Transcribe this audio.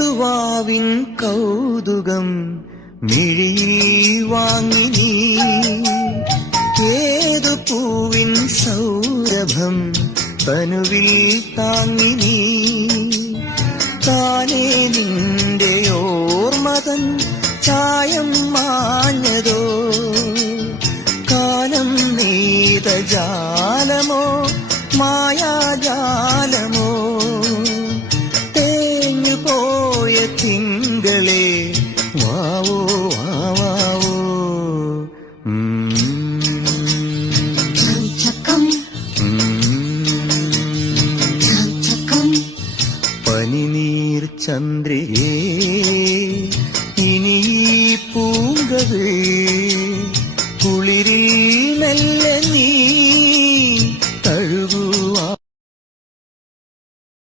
ഏതുവാവിൻ കൗതുകം മിഴിയിൽ വാങ്ങി നീ, ഏതു പൂവിൻ സൗരഭം തനുവിൽ താങ്ങി നീ, താനേ നിന്റെ ഓർമ്മതൻ ചായം മാഞ്ഞതോ, കാലം നെയ്ത ജാലമോ മായാജാലമോ, തേഞ്ഞുപോയ തിങ്കളെ വാവോ വാവോ. പനിനീർ ചന്ദ്രികേ